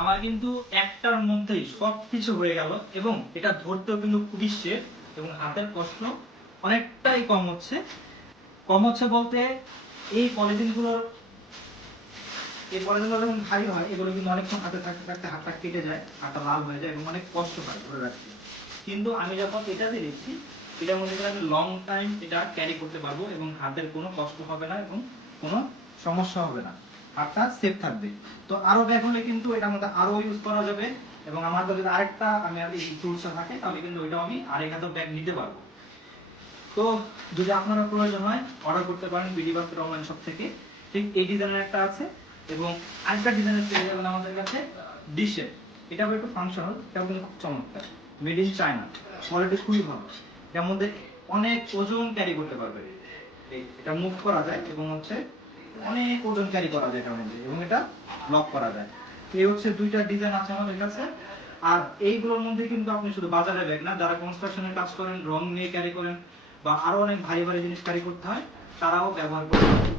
আমার কিন্তু একটার মধ্যেই সবকিছু হয়ে গেল এবং এটা ধরতেও কিন্তু খুবই সেফ এবং হাতের কষ্ট অনেকটাই কম হচ্ছে বলতে এই পলিথিনগুলোর যখন ভারী হয় এগুলো কিন্তু অনেকক্ষণ হাতে থাকতে থাকতে হাতটা কেটে যায়, হাতটা লাল হয়ে যায় এবং অনেক কষ্ট হয় ধরে রাখতে। কিন্তু আমি যখন এটা দিয়ে দিচ্ছি এটার মধ্যে আমি লং টাইম এটা ক্যারি করতে পারবো এবং হাতের কোনো কষ্ট হবে না এবং কোনো সমস্যা হবে না, হাতটা সেফ থাকবে। তো আরো ব্যাগ হলে কিন্তু এটার মধ্যে আরো ইউজ করা যাবে এবং আমার কাছে যদি আরেকটা আমি আর এই টুলসটা থাকে তাহলে কিন্তু ওইটাও আমি আরেক হাতে ব্যাগ নিতে পারবো। তো যদি আপনারা প্রয়োজন হয় অর্ডার করতে পারেন বিডি বাস্কেট অনলাইন শপ থেকে। ঠিক এই ডিজাইনের একটা আছে এবং আরেকটা ডিজাইনের পেয়ে যাবেন আমাদের কাছে ডিশে। এটাও একটু ফাংশনাল, এটাও কিন্তু খুব চমৎকার, মেড ইন চায়না, কোয়ালিটি খুবই ভালো। এটার মধ্যে অনেক ওজন ক্যারি করতে পারবে, এটা মুভ করা যায় এবং হচ্ছে অনেক ওজন ক্যারি করা যায় এটার মধ্যে এবং এটা লক করা যায়। এই হচ্ছে দুইটা ডিজাইন আছে আমাদের কাছে। আর এইগুলোর মধ্যে কিন্তু আপনি শুধু বাজারে ব্যাগ না, যারা কনস্ট্রাকশনের কাজ করেন, রং নিয়ে ক্যারি করেন বা আরো অনেক ভারী ভারী জিনিস ক্যারি করতে হয় তারাও ব্যবহার করতে পারেন।